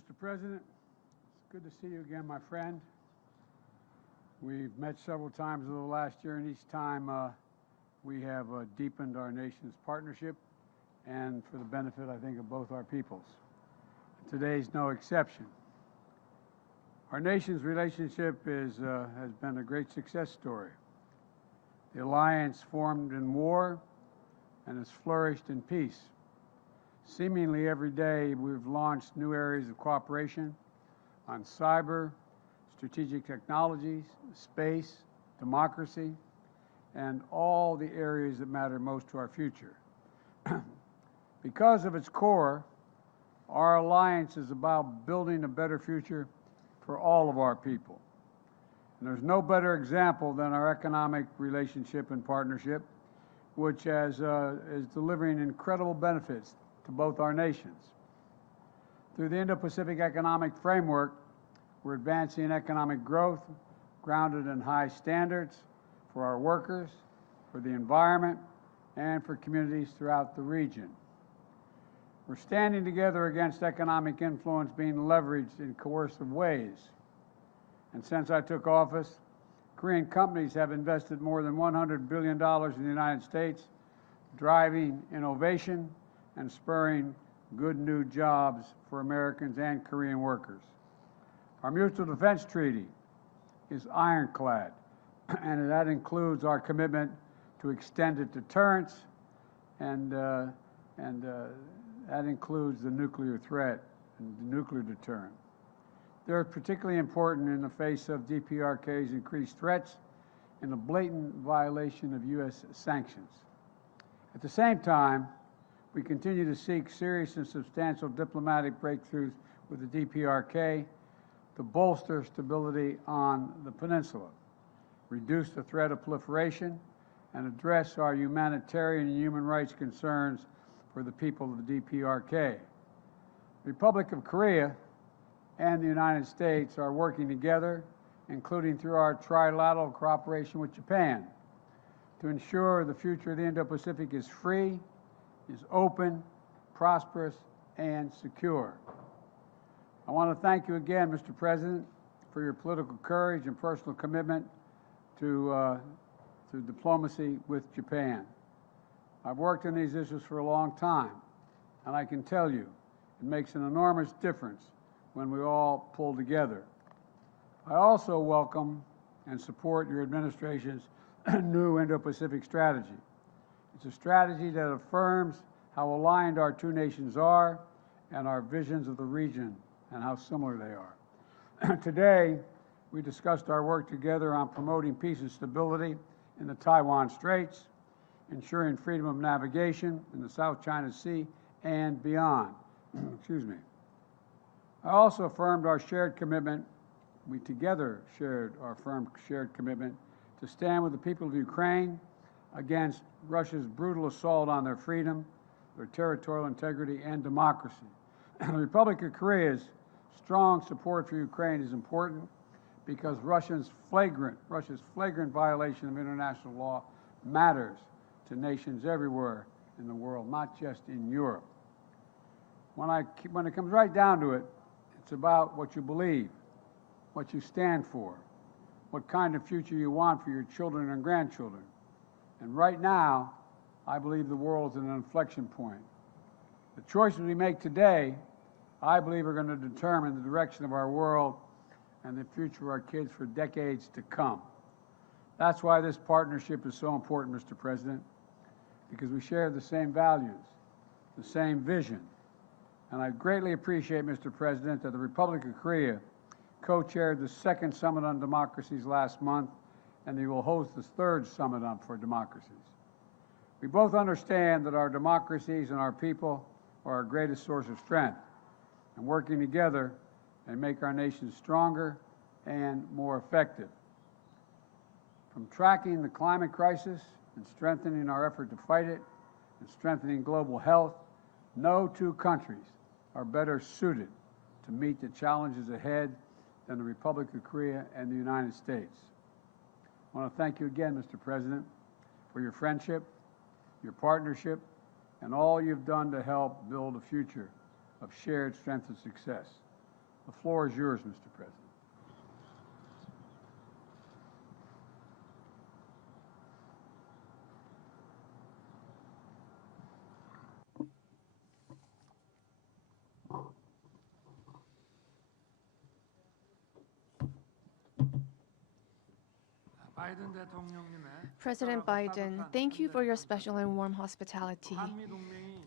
Mr. President, it's good to see you again, my friend. We've met several times over the last year, and each time we have deepened our nation's partnership and for the benefit, I think, of both our peoples. Today's no exception. Our nation's relationship has been a great success story. The alliance formed in war and has flourished in peace. Seemingly every day, we've launched new areas of cooperation on cyber, strategic technologies, space, democracy, and all the areas that matter most to our future. Because of its core, our alliance is about building a better future for all of our people. And there's no better example than our economic relationship and partnership, which is delivering incredible benefits to both our nations. Through the Indo-Pacific Economic Framework, we're advancing economic growth grounded in high standards for our workers, for the environment, and for communities throughout the region. We're standing together against economic influence being leveraged in coercive ways. And since I took office, Korean companies have invested more than $100 billion in the United States, driving innovation and spurring good new jobs for Americans and Korean workers. Our mutual defense treaty is ironclad, and that includes our commitment to extended deterrence, and that includes the nuclear threat and the nuclear deterrent. They're particularly important in the face of DPRK's increased threats and a blatant violation of U.S. sanctions. At the same time, we continue to seek serious and substantial diplomatic breakthroughs with the DPRK to bolster stability on the peninsula, reduce the threat of proliferation, and address our humanitarian and human rights concerns for the people of the DPRK. The Republic of Korea and the United States are working together, including through our trilateral cooperation with Japan, to ensure the future of the Indo-Pacific is free, is open, prosperous, and secure. I want to thank you again, Mr. President, for your political courage and personal commitment to diplomacy with Japan. I've worked on these issues for a long time, and I can tell you it makes an enormous difference when we all pull together. I also welcome and support your administration's new Indo-Pacific strategy. It's a strategy that affirms how aligned our two nations are and our visions of the region and how similar they are. Today, we discussed our work together on promoting peace and stability in the Taiwan Straits, ensuring freedom of navigation in the South China Sea and beyond. Excuse me. I also affirmed our shared commitment, we together shared our firm shared commitment to stand with the people of Ukraine against Russia's brutal assault on their freedom, their territorial integrity, and democracy. The Republic of Korea's strong support for Ukraine is important because Russia's flagrant violation of international law matters to nations everywhere in the world, not just in Europe. When it comes right down to it, it's about what you believe, what you stand for, what kind of future you want for your children and grandchildren. And right now, I believe the world's at an inflection point. The choices we make today, I believe, are going to determine the direction of our world and the future of our kids for decades to come. That's why this partnership is so important, Mr. President, because we share the same values, the same vision. And I greatly appreciate, Mr. President, that the Republic of Korea co-chaired the second Summit on Democracies last month, and they will host the third Summit for Democracies. We both understand that our democracies and our people are our greatest source of strength, and working together, they make our nation stronger and more effective. From tracking the climate crisis and strengthening our effort to fight it, and strengthening global health, no two countries are better suited to meet the challenges ahead than the Republic of Korea and the United States. I want to thank you again, Mr. President, for your friendship, your partnership, and all you've done to help build a future of shared strength and success. The floor is yours, Mr. President. President Biden, thank you for your special and warm hospitality.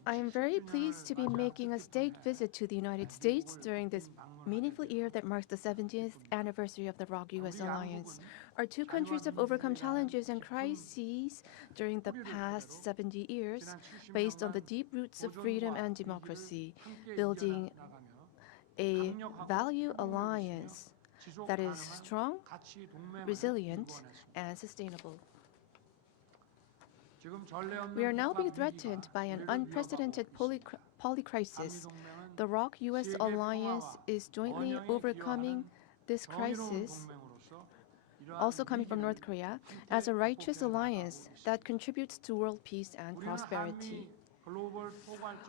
I am very pleased to be making a state visit to the United States during this meaningful year that marks the 70th anniversary of the ROK-US alliance. Our two countries have overcome challenges and crises during the past 70 years based on the deep roots of freedom and democracy, building a value alliance that is strong, resilient, and sustainable. We are now being threatened by an unprecedented polycrisis. The ROK-US alliance is jointly overcoming this crisis, also coming from North Korea, as a righteous alliance that contributes to world peace and prosperity.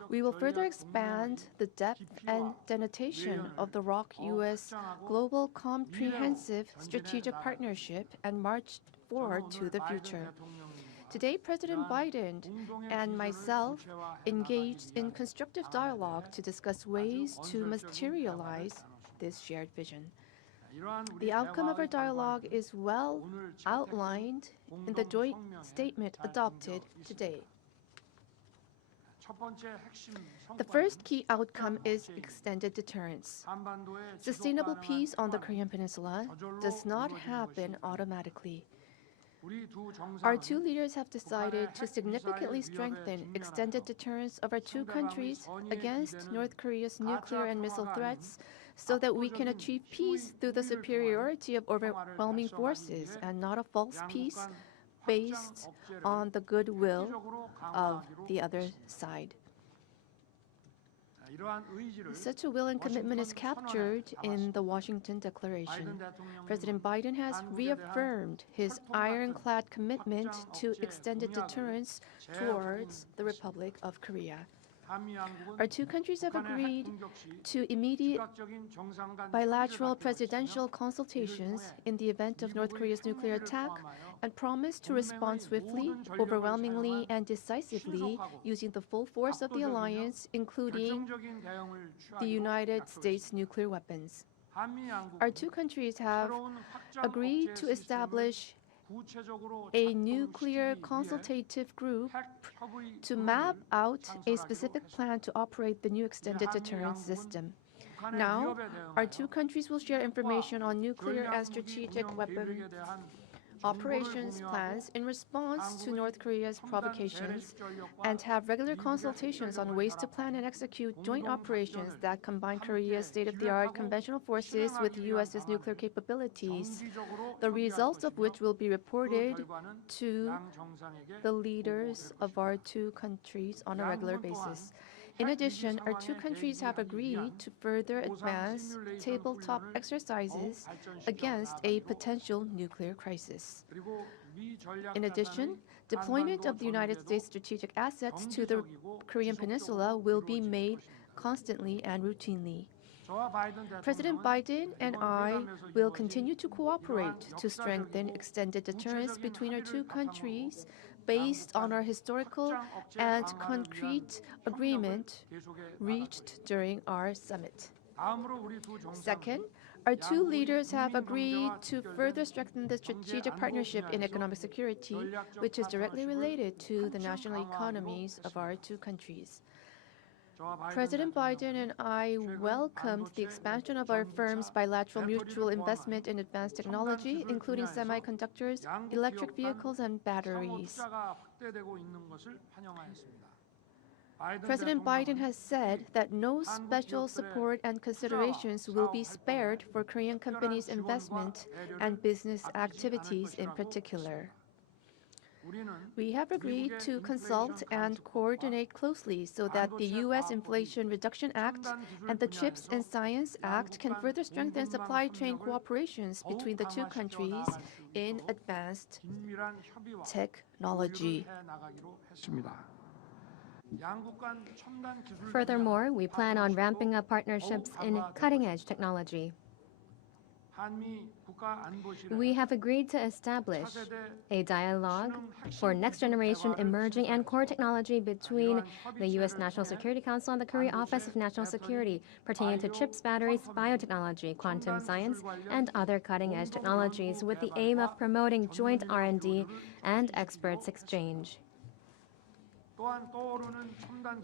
We will further expand the depth and denotation of the ROK-US Global Comprehensive Strategic Partnership and march forward to the future. Today, President Biden and myself engaged in constructive dialogue to discuss ways to materialize this shared vision. The outcome of our dialogue is well outlined in the joint statement adopted today. The first key outcome is extended deterrence. Sustainable peace on the Korean Peninsula does not happen automatically. Our two leaders have decided to significantly strengthen extended deterrence of our two countries against North Korea's nuclear and missile threats so that we can achieve peace through the superiority of overwhelming forces and not a false peace based on the goodwill of the other side. Such a will and commitment is captured in the Washington Declaration. President Biden has reaffirmed his ironclad commitment to extended deterrence towards the Republic of Korea. Our two countries have agreed to immediate bilateral presidential consultations in the event of North Korea's nuclear attack and promise to respond swiftly, overwhelmingly, and decisively using the full force of the alliance, including the United States nuclear weapons. Our two countries have agreed to establish a nuclear consultative group to map out a specific plan to operate the new extended deterrence system. Now, our two countries will share information on nuclear and strategic weapon operations plans in response to North Korea's provocations and have regular consultations on ways to plan and execute joint operations that combine Korea's state-of-the-art conventional forces with the U.S.'s nuclear capabilities, the results of which will be reported to the leaders of our two countries on a regular basis. In addition, our two countries have agreed to further advance tabletop exercises against a potential nuclear crisis. In addition, deployment of the United States strategic assets to the Korean Peninsula will be made constantly and routinely. President Biden and I will continue to cooperate to strengthen extended deterrence between our two countries based on our historical and concrete agreement reached during our summit. Second, our two leaders have agreed to further strengthen the strategic partnership in economic security, which is directly related to the national economies of our two countries. President Biden and I welcomed the expansion of our firms' bilateral mutual investment in advanced technology, including semiconductors, electric vehicles, and batteries. President Biden has said that no special support and considerations will be spared for Korean companies' investment and business activities in particular. We have agreed to consult and coordinate closely so that the U.S. Inflation Reduction Act and the CHIPS and Science Act can further strengthen supply chain cooperations between the two countries in advanced technology. Furthermore, we plan on ramping up partnerships in cutting-edge technology. We have agreed to establish a dialogue for next-generation emerging and core technology between the U.S. National Security Council and the Korea Office of National Security pertaining to chips, batteries, biotechnology, quantum science, and other cutting-edge technologies with the aim of promoting joint R&D and experts exchange.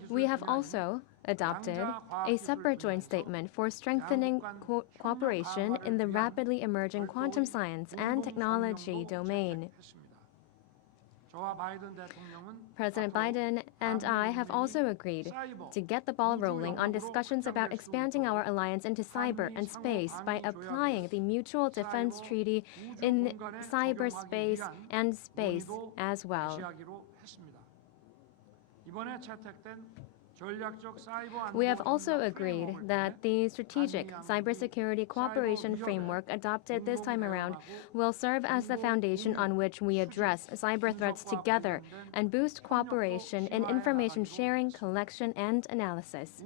We have also adopted a separate joint statement for strengthening cooperation in the rapidly emerging quantum science and technology domain. President Biden and I have also agreed to get the ball rolling on discussions about expanding our alliance into cyber and space by applying the Mutual Defense Treaty in cyberspace and space as well. We have also agreed that the strategic cybersecurity cooperation framework adopted this time around will serve as the foundation on which we address cyber threats together and boost cooperation in information sharing, collection, and analysis.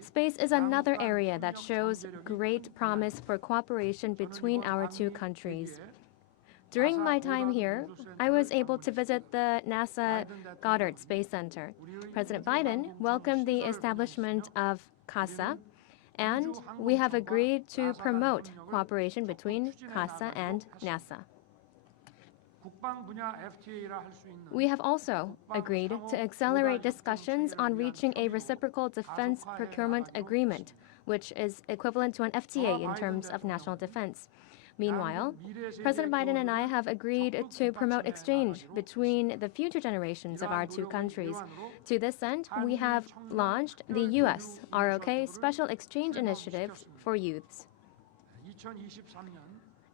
Space is another area that shows great promise for cooperation between our two countries. During my time here, I was able to visit the NASA Goddard Space Center. President Biden welcomed the establishment of CASA, and we have agreed to promote cooperation between CASA and NASA. We have also agreed to accelerate discussions on reaching a reciprocal defense procurement agreement, which is equivalent to an FTA in terms of national defense. Meanwhile, President Biden and I have agreed to promote exchange between the future generations of our two countries. To this end, we have launched the U.S. ROK Special Exchange Initiative for Youths.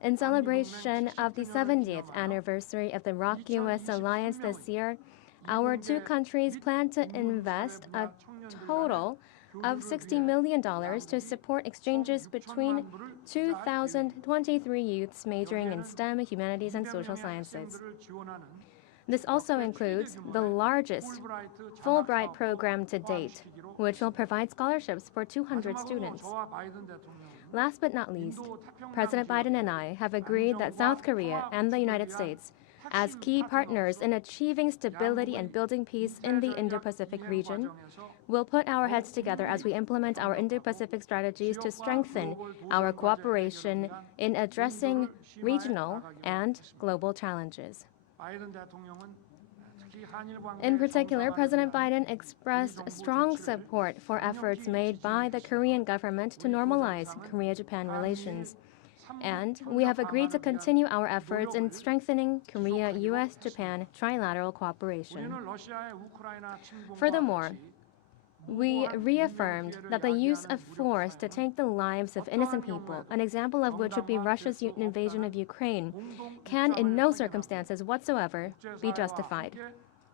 In celebration of the 70th anniversary of the ROK-U.S. alliance this year, our two countries plan to invest a total of $60 million to support exchanges between 2,023 youths majoring in STEM, humanities, and social sciences. This also includes the largest Fulbright program to date, which will provide scholarships for 200 students. Last but not least, President Biden and I have agreed that South Korea and the United States, as key partners in achieving stability and building peace in the Indo-Pacific region, will put our heads together as we implement our Indo-Pacific strategies to strengthen our cooperation in addressing regional and global challenges. In particular, President Biden expressed strong support for efforts made by the Korean government to normalize Korea-Japan relations. And we have agreed to continue our efforts in strengthening Korea-U.S.-Japan trilateral cooperation. Furthermore, we reaffirmed that the use of force to take the lives of innocent people, an example of which would be Russia's invasion of Ukraine, can in no circumstances whatsoever be justified.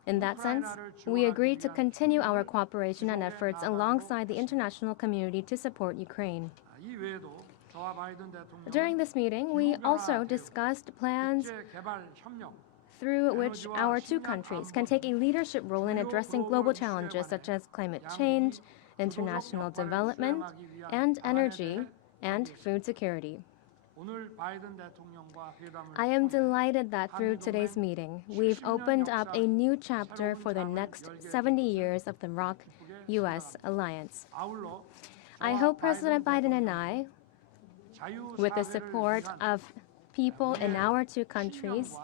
In that sense, we agreed to continue our cooperation and efforts alongside the international community to support Ukraine. During this meeting, we also discussed plans through which our two countries can take a leadership role in addressing global challenges such as climate change, international development, and energy and food security. I am delighted that through today's meeting, we've opened up a new chapter for the next 70 years of the ROK-U.S. alliance. I hope President Biden and I, with the support of people in our two countries,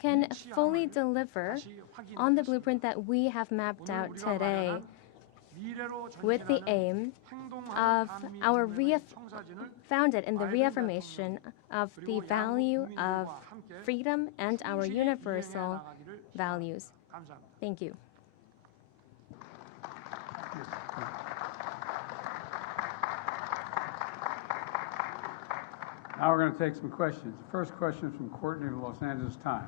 can fully deliver on the blueprint that we have mapped out today with the aim of founded in the reaffirmation of the value of freedom and our universal values. Thank you. Now we're going to take some questions. The first question is from Courtney of the Los Angeles Times.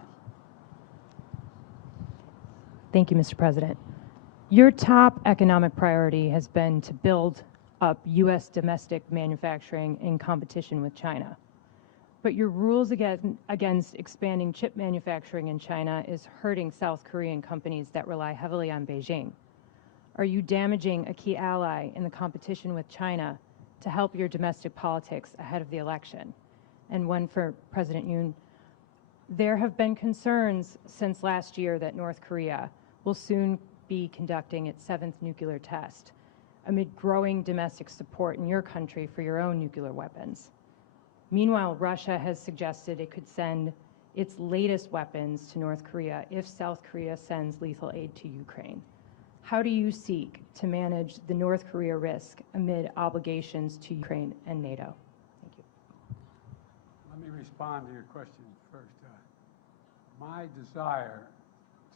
Thank you, Mr. President. Your top economic priority has been to build up U.S. domestic manufacturing in competition with China. But your rules against expanding chip manufacturing in China is hurting South Korean companies that rely heavily on Beijing. Are you damaging a key ally in the competition with China to help your domestic politics ahead of the election? And one for President Yoon. There have been concerns since last year that North Korea will soon be conducting its 7th nuclear test amid growing domestic support in your country for your own nuclear weapons. Meanwhile, Russia has suggested it could send its latest weapons to North Korea if South Korea sends lethal aid to Ukraine. How do you seek to manage the North Korea risk amid obligations to Ukraine and NATO? Thank you. Let me respond to your question first. My desire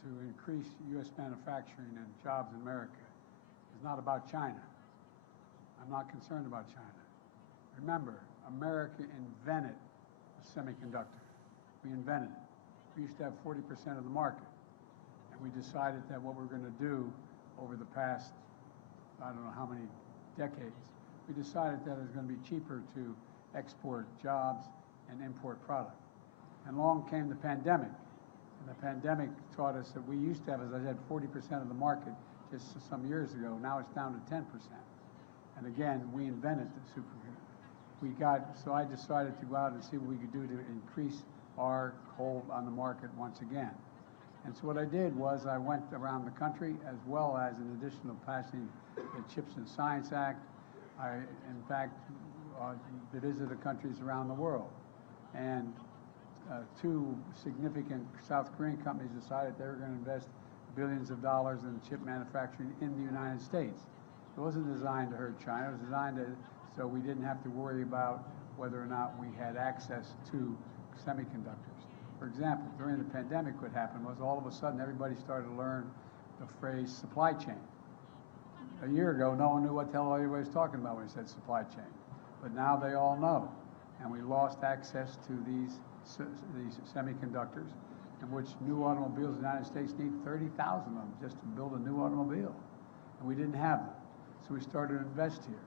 to increase U.S. manufacturing and jobs in America is not about China. I'm not concerned about China. Remember, America invented the semiconductor. We invented it. We used to have 40% of the market. And we decided that what we're going to do over the past, I don't know how many decades, we decided that it was going to be cheaper to export jobs and import product. And along came the pandemic. And the pandemic taught us that we used to have, as I said, 40% of the market just some years ago. Now it's down to 10%. And again, we invented the supercomputer. So I decided to go out and see what we could do to increase our hold on the market once again. And so what I did was I went around the country, as well as in addition to passing the Chips and Science Act, I, in fact, visited countries around the world. And two significant South Korean companies decided they were going to invest billions of dollars in chip manufacturing in the United States. It wasn't designed to hurt China. It was designed so we didn't have to worry about whether or not we had access to semiconductors. For example, during the pandemic, what happened was all of a sudden everybody started to learn the phrase supply chain. A year ago, no one knew what the hell everybody was talking about when he said supply chain. But now they all know. And we lost access to these semiconductors, in which new automobiles in the United States need 30,000 of them just to build a new automobile. And we didn't have them. So we started to invest here.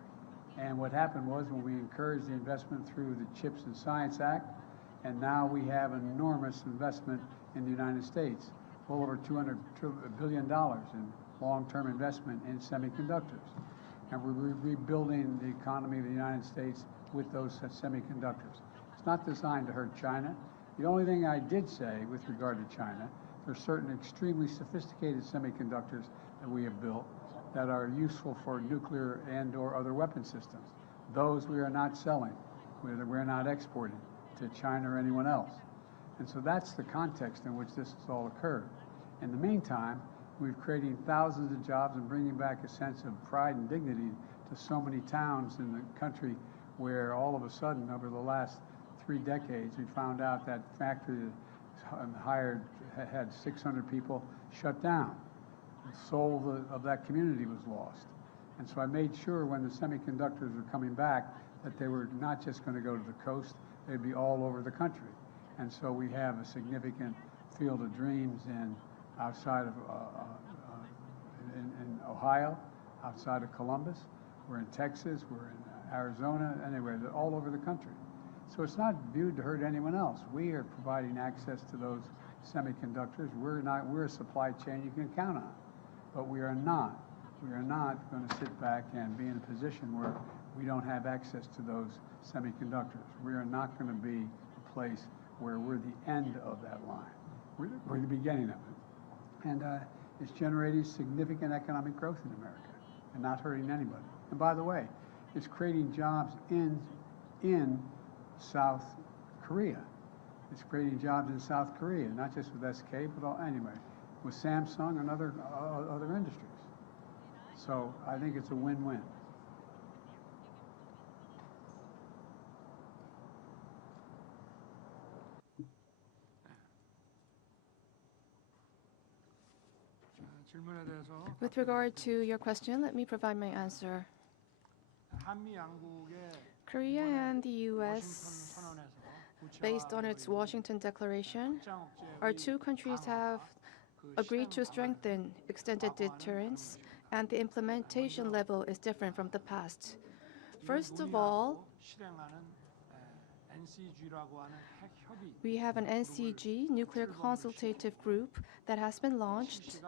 And what happened was when we encouraged the investment through the Chips and Science Act, and now we have enormous investment in the United States, well over $200 billion in long-term investment in semiconductors. And we're rebuilding the economy of the United States with those semiconductors. It's not designed to hurt China. The only thing I did say with regard to China, there are certain extremely sophisticated semiconductors that we have built that are useful for nuclear and or other weapon systems. Those we are not selling. We're not exporting to China or anyone else. And so that's the context in which this has all occurred. In the meantime, we're creating thousands of jobs and bringing back a sense of pride and dignity to so many towns in the country where all of a sudden, over the last 3 decades, we found out that factory had 600 people shut down. The soul of that community was lost. And so I made sure when the semiconductors were coming back that they were not just going to go to the coast, they'd be all over the country. And so we have a significant field of dreams outside of in Ohio, outside of Columbus. We're in Texas, we're in Arizona, anywhere, all over the country. So it's not viewed to hurt anyone else. We are providing access to those semiconductors. We're a supply chain you can count on. But we are not going to sit back and be in a position where we don't have access to those semiconductors. We are not going to be a place where we're the end of that line. We're the beginning of it. And it's generating significant economic growth in America and not hurting anybody. And by the way, it's creating jobs in South Korea. It's creating jobs in South Korea, not just with SK, but anyway, with Samsung and other industries. So I think it's a win-win. With regard to your question, let me provide my answer. Korea and the U.S., based on its Washington Declaration, our two countries have agreed to strengthen extended deterrence, and the implementation level is different from the past. First of all, We have an NCG, Nuclear Consultative Group, that has been launched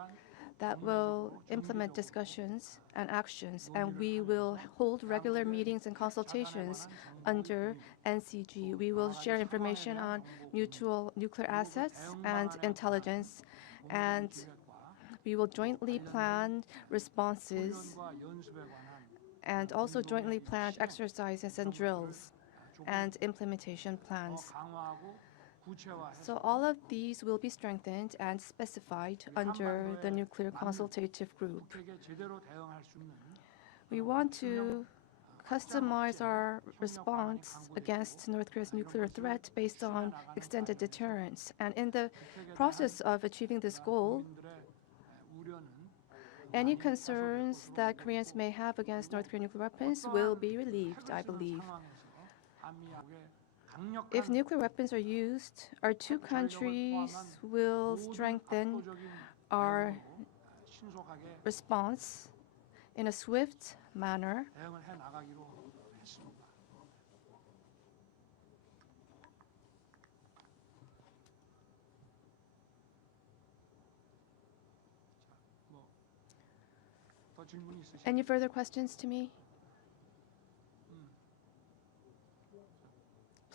that will implement discussions and actions, and we will hold regular meetings and consultations under NCG. We will share information on mutual nuclear assets and intelligence, and we will jointly plan responses and also jointly plan exercises and drills and implementation plans. So all of these will be strengthened and specified under the Nuclear Consultative Group. We want to customize our response against North Korea's nuclear threat based on extended deterrence. And in the process of achieving this goal, any concerns that Koreans may have against North Korean nuclear weapons will be relieved, I believe. If nuclear weapons are used, our two countries will strengthen our response in a swift manner. Any further questions to me?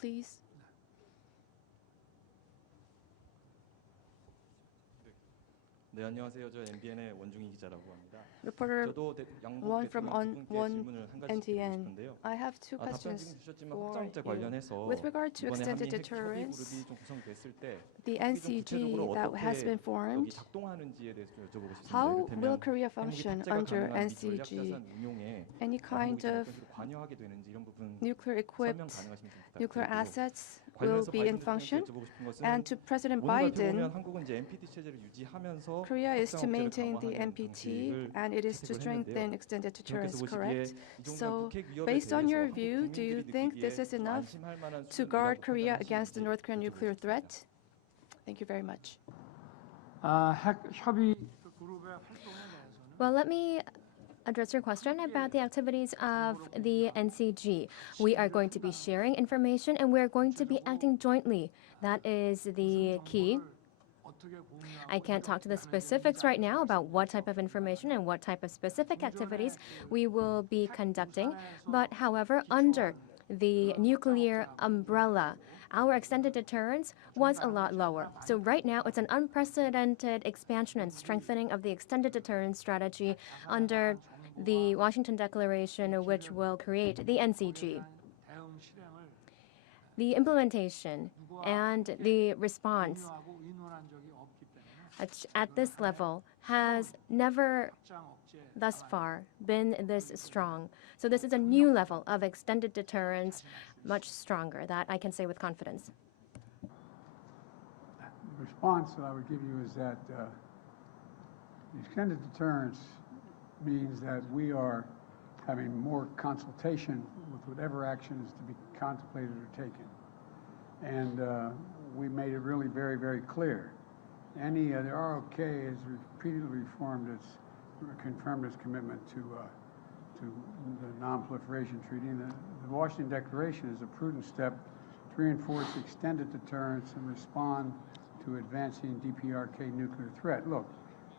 Please. 네, 안녕하세요. 저 MBN의 원중희 기자라고 합니다. Reporter 저도 양국 Won from 대통령 두 분께 질문을 한 가지 드리고 NTN. 싶은데요. I have two 답변 questions 지금 주셨지만 for 확장제 you. 관련해서 With regard to 이번에 extended 한미 핵 협의 deterrence, 그룹이 좀 구성됐을 때 the 한국이 좀 NCG 구체적으로 that has been 어떻게 여기 formed, 작동하는지에 대해서 좀 여쭤보고 싶습니다. how will 이를테면 Korea 핵무기 function 탑재가 under 가능한 미 NCG? 전략자산 운용에 Any kind 한국이 좀 of 어떤 식으로 관여하게 되는지 이런 부분 nuclear 설명 equipped 가능하시면 좀 nuclear 부탁드리고요. assets will 관련해서 be in 바이든 function. 대통령께 여쭤보고 싶은 것은 And to President 오늘 같은 Biden, 보면 한국은 이제 NPT 체제를 유지하면서 Korea is to 확장 억제를 maintain the 강화하는 NPT 방식을 and it is to 채택을 strengthen 했는데요. extended 그렇게 deterrence, 해서 보시기에 correct? 이 정도면 So, 북핵 위협에 based on 대해서 your 한국 view, do you 국민들이 think 느끼기에 this is 좀 enough 안심할 만한 to guard 수준이라고 Korea against the 판단하시는지 North Korean 여쭤보고 nuclear 싶습니다. threat? Thank you very much. 핵 협의 Well, let me address your question about the activities of the NCG. We are going to be sharing information and we are going to be acting jointly. That is the key. I can't talk to the specifics right now about what type of information and what type of specific activities we will be conducting. But however, under the nuclear umbrella, our extended deterrence was a lot lower. So right now, it's an unprecedented expansion and strengthening of the extended deterrence strategy under the Washington Declaration, which will create the NCG. The implementation and the response at this level has never thus far been this strong. So this is a new level of extended deterrence, much stronger, that I can say with confidence. The response that I would give you is that the extended deterrence means that we are having more consultation with whatever action is to be contemplated or taken. And we made it really very, very clear. The ROK has repeatedly confirmed its commitment to the Non-Proliferation Treaty. And the Washington Declaration is a prudent step to reinforce extended deterrence and respond to advancing DPRK nuclear threat. Look,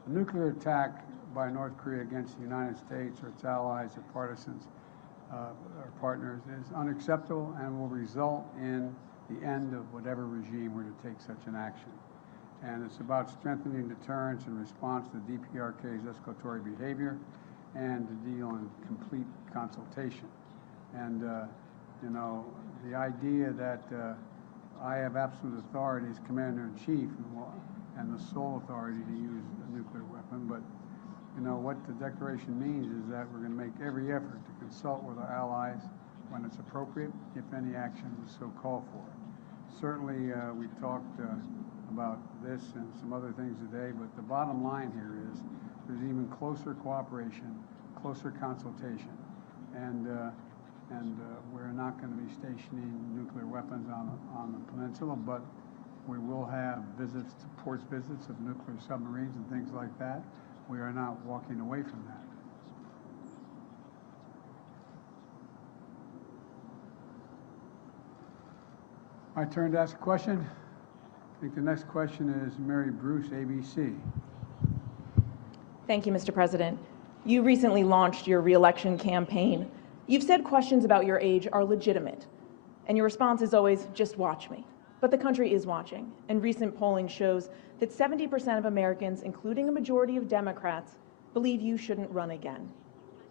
a nuclear attack by North Korea against the United States or its allies or partisans or partners is unacceptable and will result in the end of whatever regime were to take such an action. And it's about strengthening deterrence in response to DPRK's escalatory behavior and to deal in complete consultation. And, you know, the idea that I have absolute authority as Commander-in-Chief and the sole authority to use a nuclear weapon, but, you know, what the declaration means is that we're going to make every effort to consult with our allies when it's appropriate, if any action is so called for. Certainly, we talked about this and some other things today, but the bottom line here is there's even closer cooperation, closer consultation, and we're not going to be stationing nuclear weapons on the peninsula, but we will have ports visits of nuclear submarines and things like that. We are not walking away from that. My turn to ask a question. I think the next question is Mary Bruce, ABC. Thank you, Mr. President. You recently launched your re-election campaign. You've said questions about your age are legitimate, and your response is always, just watch me. But the country is watching, and recent polling shows that 70% of Americans, including a majority of Democrats, believe you shouldn't run again.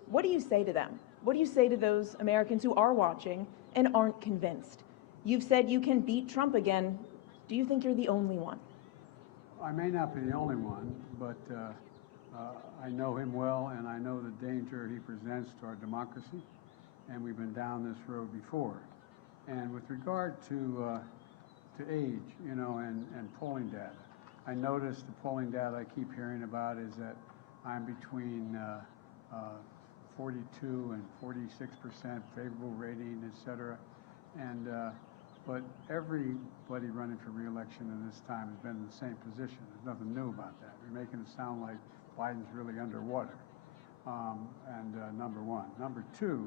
What do you say to them? What do you say to those Americans who are watching and aren't convinced? You've said you can beat Trump again. Do you think you're the only one? I may not be the only one, but I know him well, and I know the danger he presents to our democracy, and we've been down this road before. And with regard to age, you know, and polling data, I notice the polling data I keep hearing about is that I'm between 42 and 46% favorable rating, et cetera. And but everybody running for re-election in this time has been in the same position. There's nothing new about that. You're making it sound like Biden's really underwater. Number one. Number two,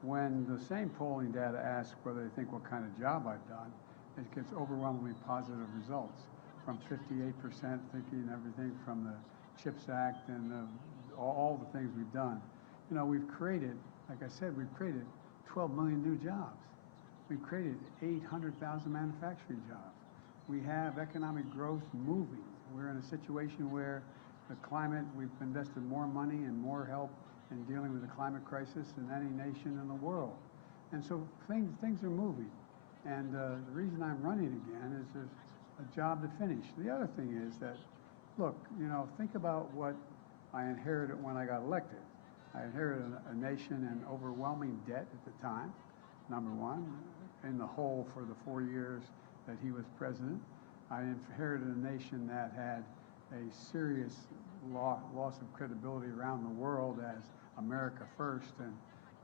when the same polling data asks whether they think what kind of job I've done, it gets overwhelmingly positive results. From 58% thinking everything from the CHIPS Act and all the things we've done. You know, we've created, like I said, we've created 12 million new jobs. We've created 800,000 manufacturing jobs. We have economic growth moving. We're in a situation where the climate, we've invested more money and more help in dealing with the climate crisis than any nation in the world. And so things are moving. And the reason I'm running again is there's a job to finish. The other thing is that, look, you know, think about what I inherited when I got elected. I inherited a nation in overwhelming debt at the time, number one, in the hole for the 4 years that he was president. I inherited a nation that had a serious loss of credibility around the world as America first. And,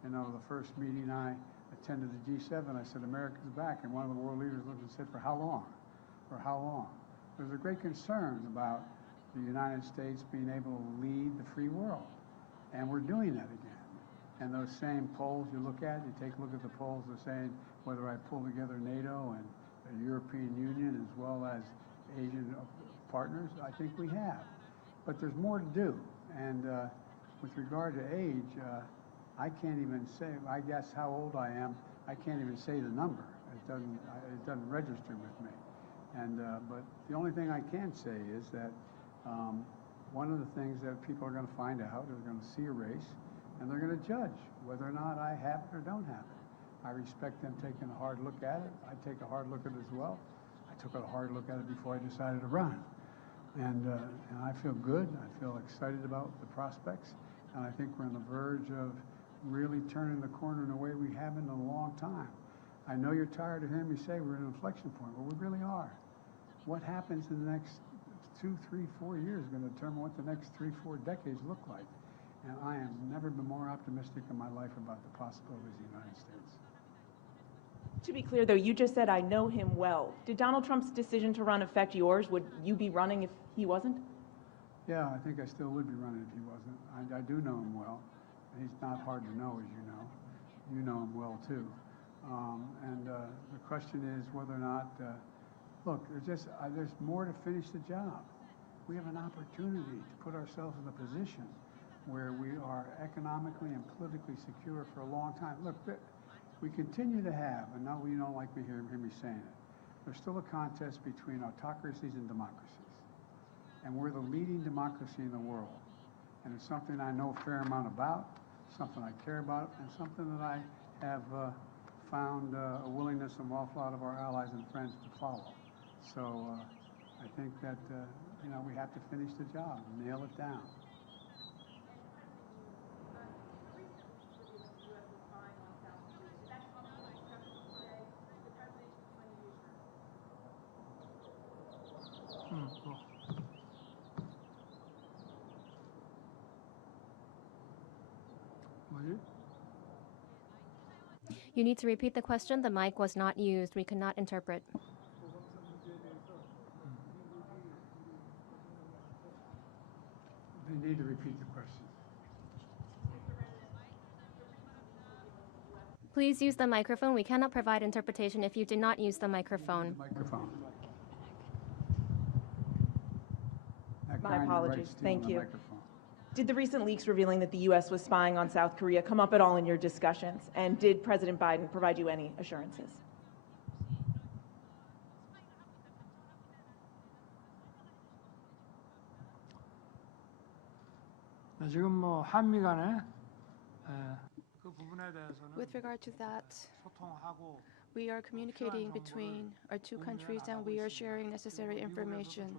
you know, the first meeting I attended the G7, I said, America's back. And one of the world leaders looked and said, for how long? For how long? There's a great concern about the United States being able to lead the free world. And we're doing that again. And those same polls you look at, you take a look at the polls that are saying whether I pull together NATO and the European Union as well as Asian partners, I think we have. But there's more to do. And with regard to age, I can't even say, I guess how old I am, I can't even say the number. It doesn't register with me. And but the only thing I can say is that one of the things that people are going to find out is they're going to see a race and they're going to judge whether or not I have it or don't have it. I respect them taking a hard look at it. I take a hard look at it as well. I took a hard look at it before I decided to run. And I feel good. I feel excited about the prospects. And I think we're on the verge of really turning the corner in a way we haven't in a long time. I know you're tired of hearing me say we're at an inflection point, but we really are. What happens in the next 2, 3, 4 years is going to determine what the next 3, 4 decades look like. And I have never been more optimistic in my life about the possibilities of the United States. To be clear, though, you just said, I know him well. Did Donald Trump's decision to run affect yours? Would you be running if he wasn't? Yeah, I think I still would be running if he wasn't. I do know him well. He's not hard to know, as you know. You know him well, too. The question is whether or not, look, there's more to finish the job. We have an opportunity to put ourselves in a position where we are economically and politically secure for a long time. Look, we continue to have, and now you don't like me hear me saying it, there's still a contest between autocracies and democracies. And we're the leading democracy in the world. And it's something I know a fair amount about, something I care about, and something that I have found a willingness from an awful lot of our allies and friends to follow. So I think that, you know, we have to finish the job, nail it down. You need to repeat the question. The mic was not used. We could not interpret. They need to repeat the question. Please use the microphone. We cannot provide interpretation if you do not use the microphone. Microphone. My apologies. Thank you. Microphone. Did the recent leaks revealing that the U.S. was spying on South Korea come up at all in your discussions? And did President Biden provide you any assurances? 지금 뭐 한미 간에 그 부분에 대해서는 With regard to that, 소통하고 we are communicating between our two countries and we are sharing necessary information.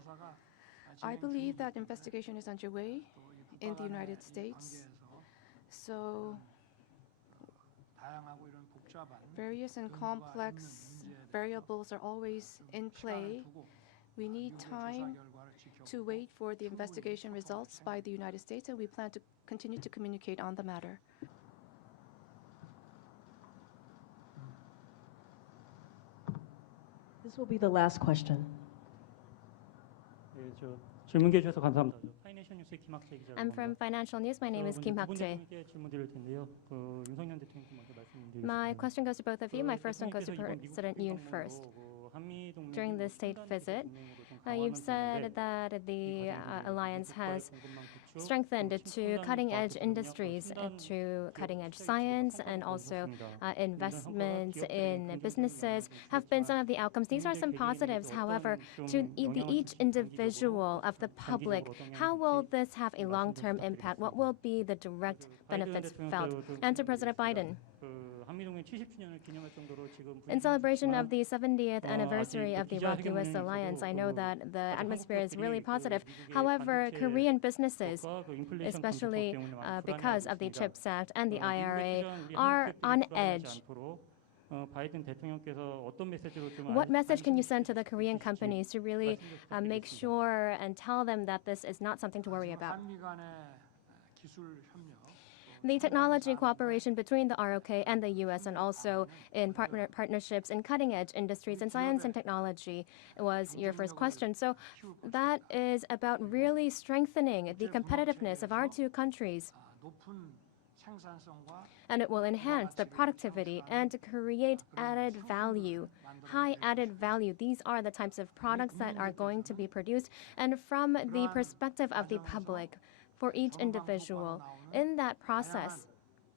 I believe that investigation is underway in the United States. So 다양하고 이런 복잡한 various and complex variables are always in play. We need time to wait for the investigation results by the United States, and we plan to continue to communicate on the matter. This will be the last question. 네, 질문 기회 주셔서 감사합니다. 파이낸셜 뉴스의 김학재 기자입니다. I'm from Financial News. My name is Kim Hak-jae. 질문 드릴 텐데요. 윤석열 대통령께 먼저 말씀드리겠습니다. My question goes to both of you. My first one goes to President Yoon first. During the state visit, you've said that the alliance has strengthened to cutting-edge industries, to cutting-edge science, and also investments in businesses have been some of the outcomes. These are some positives. However, to each individual of the public, how will this have a long-term impact? What will be the direct benefits felt? And to President Biden. In celebration of the 70th anniversary of the Iraq-US alliance, I know that the atmosphere is really positive. However, Korean businesses, especially because of the CHIPS Act and the IRA, are on edge. What message can you send to the Korean companies to really make sure and tell them that this is not something to worry about? 한미 간의 기술 협력 The technology cooperation between the ROK and the U.S. and also in partnerships in cutting-edge industries in science and technology was your first question. So that is about really strengthening the competitiveness of our two countries. 높은 생산성과 And it will enhance the productivity and create added value, high added value. These are the types of products that are going to be produced. And from the perspective of the public, for each individual, in that process,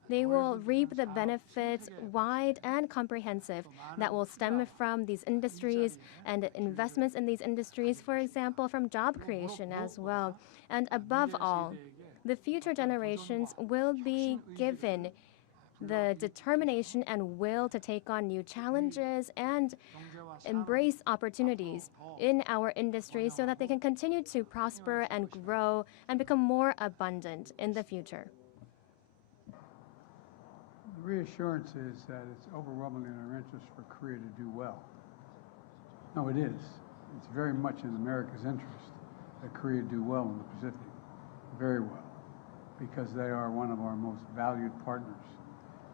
they will reap the benefits wide and comprehensive that will stem from these industries and investments in these industries, for example, from job creation as well. And above all, the future generations will be given the determination and will to take on new challenges and embrace opportunities in our industry so that they can continue to prosper and grow and become more abundant in the future. The reassurance is that it's overwhelmingly in our interest for Korea to do well. No, it is. It's very much in America's interest that Korea do well in the Pacific, very well, because they are one of our most valued partners.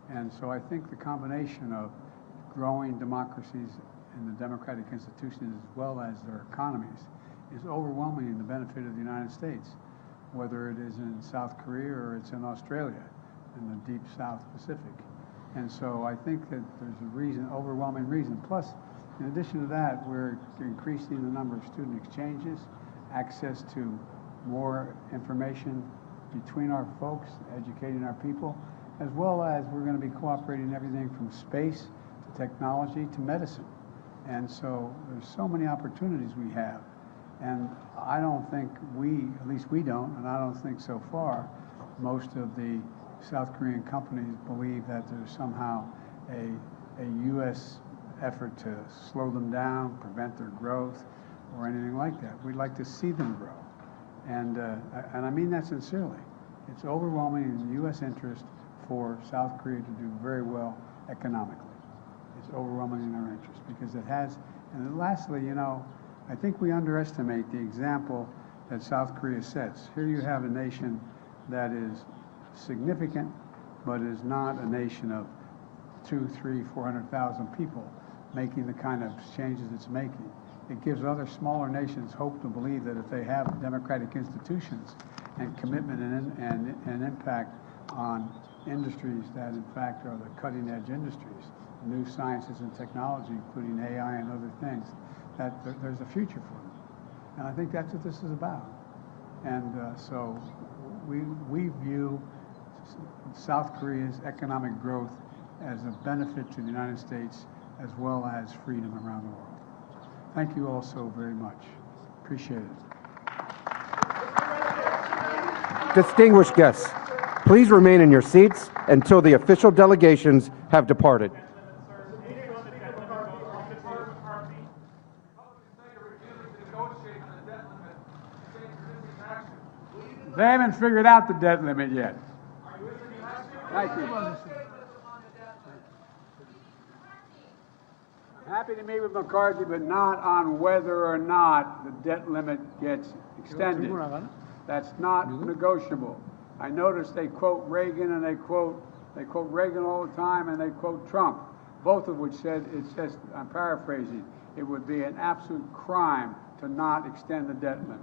And so I think the combination of growing democracies in the democratic institutions as well as their economies is overwhelming in the benefit of the United States, whether it is in South Korea or it's in Australia, in the deep South Pacific. And so I think that there's a reason, overwhelming reason. Plus, in addition to that, we're increasing the number of student exchanges, access to more information between our folks, educating our people, as well as we're going to be cooperating in everything from space to technology to medicine. And so there's so many opportunities we have. And I don't think at least we don't, and I don't think so far, most of the South Korean companies believe that there's somehow a U.S. effort to slow them down, prevent their growth, or anything like that. We'd like to see them grow. And I mean that sincerely. It's overwhelming in the U.S. interest for South Korea to do very well economically. It's overwhelming in our interest because it has. And then lastly, I think we underestimate the example that South Korea sets. Here you have a nation that is significant, but is not a nation of 200,000, 300,000, 400,000 people making the kind of changes it's making. It gives other smaller nations hope to believe that if they have democratic institutions and commitment and impact on industries that, in fact, are the cutting-edge industries, new sciences and technology, including AI and other things, that there's a future for them. And I think that's what this is about. And so we view South Korea's economic growth as a benefit to the United States as well as freedom around the world. Thank you all so very much. Appreciate it. Distinguished guests, please remain in your seats until the official delegations have departed. They haven't figured out the debt limit yet. Thank you. Happy to meet with McCarthy, but not on whether or not the debt limit gets extended. That's not negotiable. I notice they quote Reagan and they quote Reagan all the time and they quote Trump, both of which said, it says, I'm paraphrasing, it would be an absolute crime to not extend the debt limit.